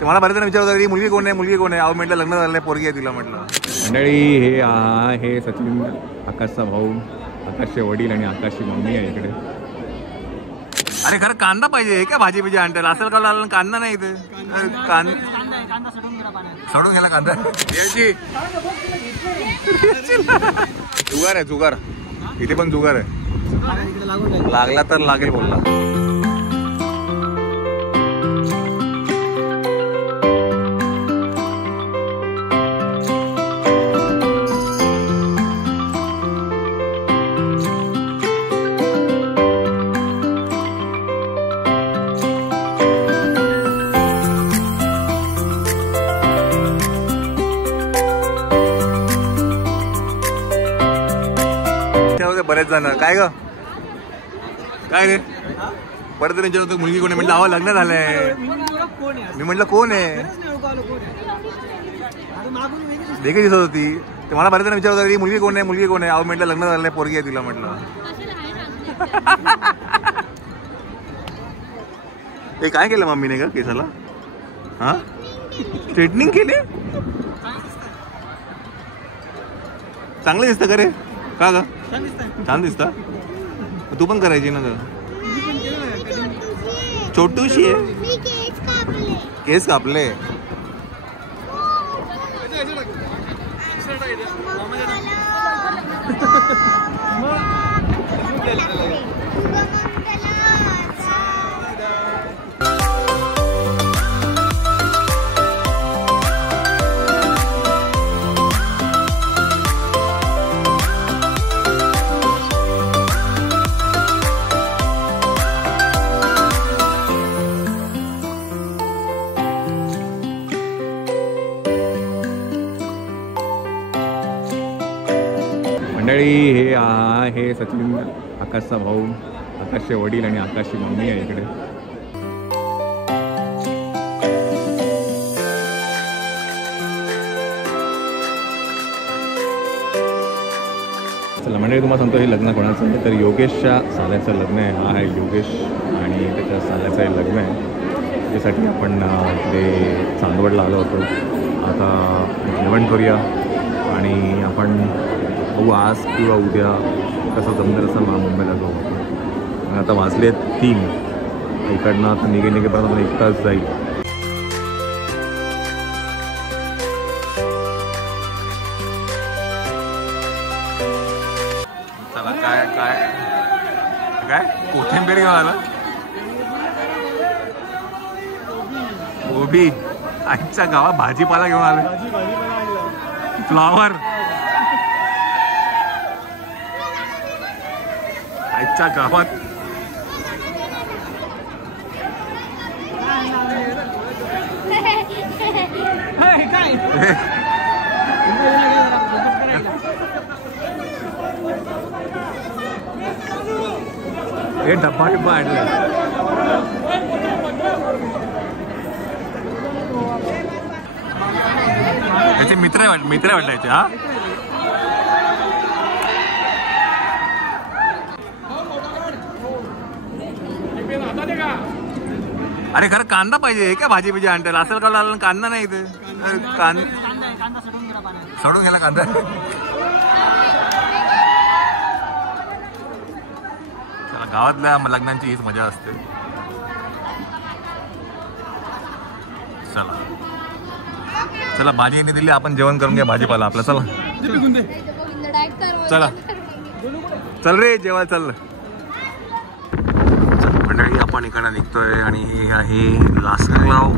ते मला बरेच जण विचारत होते मुलगी कोण आहे मुलगी कोण आहे. अहो म्हटलं लग्न झालं पोरगी आहे तिला म्हटलं. मंडळी हे सचिन आकाशचा भाऊ, आकाशचे वडील आणि आकाशची मम्मी आहे इकडे. अरे खरं कांदा पाहिजे हे काय भाजी बिजी आणताय असं का कांदा नाही इथे. सोडून गेला कांदा. जुगार आहे जुगार इथे पण जुगार आहे. लागला तर लागेल बोलला. बरेच जण काय ग काय रे बरेच जण विचारत मुलगी कोण आहे म्हटलं. अहो लग्न झालंय. मी म्हटलं कोण आहे देखील दिसत होती. ते मला बरेच जण विचारत होते मुलगी कोण आहे मुलगी कोण आहे. अहो म्हटलं लग्न झालंय पोरगी आहे तिला म्हटलं. हे काय केलं मम्मीने का केसाला. हा स्ट्रेटनिंग केली. चांगलं दिसतं का रे का ग छान दिसता. तू पण करायची ना ग. छोटूशी आहे केस कापले. मंडळी हे सचिन आकाशचा भाऊ, आकाशचे वडील आणि आकाशची मम्मी आहे इकडे. चला मंडळी तुम्हाला सांगतो हे लग्न कोणाचं आहे तर योगेशच्या साल्याचं लग्न आहे. हा आहे योगेश आणि त्याच्या साल्याचं हे लग्न आहे. त्यासाठी आपण इकडे चांदवडला आलो होतो. आता जेवण करूया आणि आपण बघू आज किंवा उद्या कसं जमणार असं मुंबईला जाऊ. आता वाजले 3 इकडनं आता निघेपर्यंत 1 तास जाईल. चला काय काय काय कोथिंबीर घेऊन आलं. गोबी आईच्या गावात भाजीपाला घेऊन आलं. फ्लावर आईच्या गावात. हे डब्बा डब्बा आणले. त्याचे मित्र वाटले याचे. हा अरे खरं कांदा पाहिजे हे काय भाजी बिजी आणताय असं का कांदा नाही इथे. सोडून गेला कांदा. चला गावातल्या लग्नांची हीच मजा असते. चला चला भाजी यांनी दिली आपण जेवण करून घ्या भाजीपाला आपला. चला चला चल रे जेवाय चल. मंडळी आपण इकडं निघतोय आणि हे आहे लासलगाव.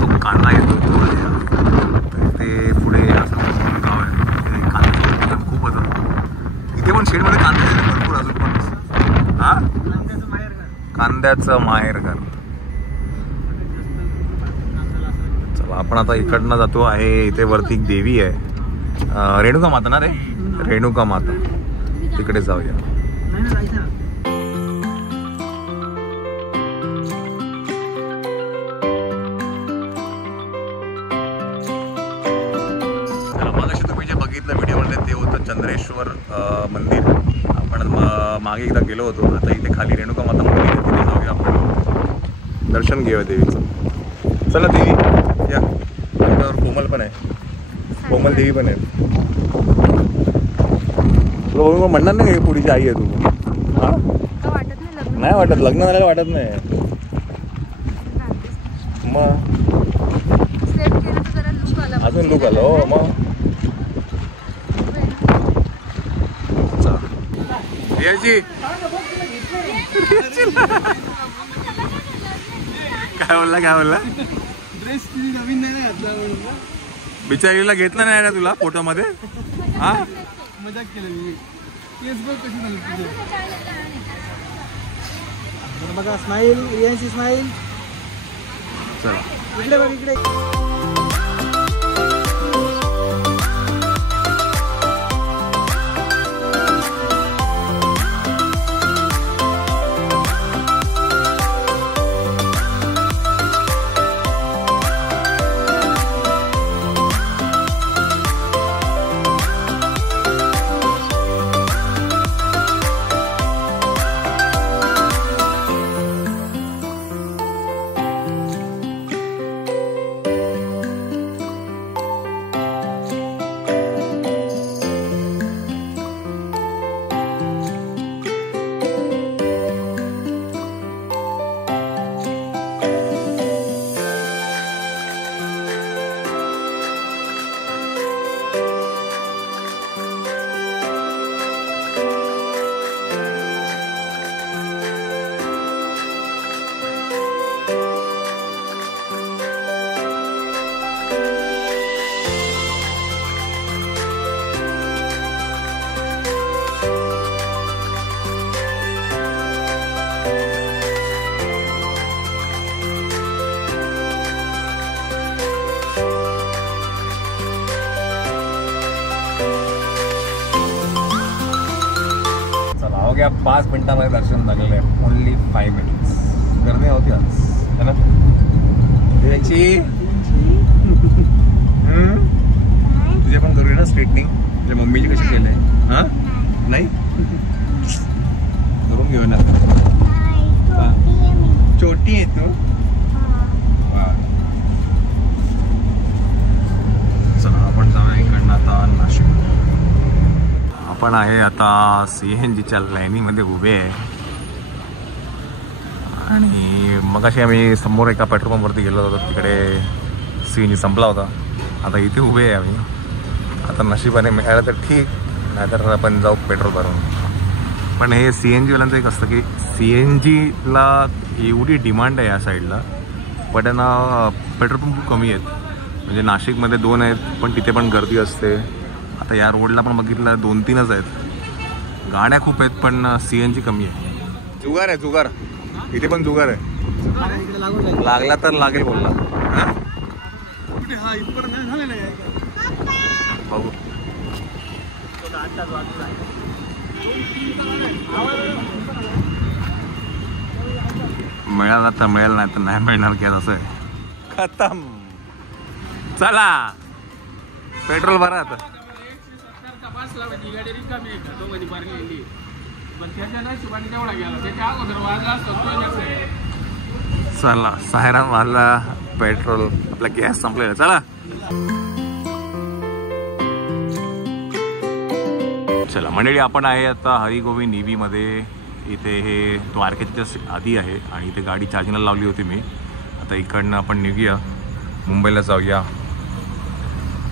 तो कांदा येतो ते पुढे असं गाव आहे. कांदा खूप होतं इथे पण शेडमध्ये कांदा भरपूर अजून पण. हा कांद्याचं माहेरघर. चला आपण आता इकडनं जातो आहे. इथे वरती एक देवी आहे रेणुका माता ना रे रेणुका माता तिकडे जाऊया. चंद्रेश्वर मंदिर आपण मागे एकदा गेलो होतो. आता इथे खाली रेणुका माता मंदिर आहे तिथे जाऊया आपण दर्शन घेऊया देवीचं. चला देवी या, त्याच्यावर कोमल पण आहे, कोमल देवी पण आहे. तुला बघून मग म्हणणार नाही का पुढीची आई आहे तू? हा नाही वाटत, लग्न झाल्याला वाटत नाही मग. अजून लुक आलं हो मग. रियाची काय बोलला, काय बोलला? ड्रेस नवीन नाही घातला म्हणून बिचारीला घेतला नाही ना तुला फोटो मध्ये? हा मजाक केली मी. केस बघ कशी झाली तुझे. बघा स्माईल, रियांची स्माईल. चला इकडे बघ इकडे. अवघ्या 5 मिनिटांमध्ये दर्शन झालेलं आहे. Only 5 minutes. गर्दी होती आज है ना त्यांची. तुझे पण करूया ना स्ट्रेटनिंग, तुझ्या मम्मीची कशी केले? हा नाही करून घेऊ ना. छोटी आहे तू. चला आपण जाऊया इकडनं आता नाशिक. आपण आहे आता CNGच्या लाईनीमध्ये उभे आहे आणि मगाशी आम्ही समोर एका पेट्रोल पंपवरती गेलो होतो, तिकडे CNG संपला होता. आता इथे उभे आहे आम्ही. आता नशिबाने मिळालं तर ठीक, नाहीतर आपण जाऊ पेट्रोल भरून. पण हे CNGवाल्यांचं एक असतं की CNGला एवढी डिमांड आहे या साईडला, पण त्यांना पेट्रोल पंप खूप कमी आहेत. म्हणजे नाशिकमध्ये 2 आहेत पण तिथे पण गर्दी असते. आता या रोडला पण बघितलं 2-3च आहेत. गाड्या खूप आहेत पण CNG कमी आहे. जुगार आहे जुगार, इथे पण जुगार आहे. लागला तर लागेल बोलला. बघू मिळाला तर मिळेल, नाही तर नाही मिळणार की असं आहे. खतम. चला पेट्रोल भरा आता. चला सायरन वाजला, पेट्रोल आपला गॅस संपलेला. चला चला मंडळी, आपण आहे आता हरिगोविंद EVमध्ये. इथे हे द्वारकेच्या आधी आहे आणि इथे गाडी चार्जिंगला लावली होती मी. आता इकडनं आपण निघूया, मुंबईला जाऊया.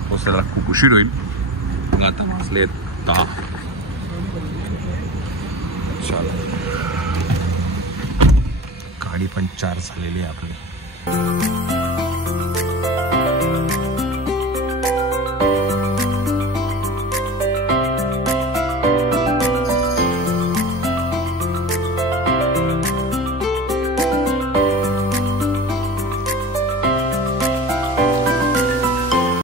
पोचायला खूप उशीर होईल. आता वाजले 10. चला गाडी पण चार्ज झालेली आहे आपली.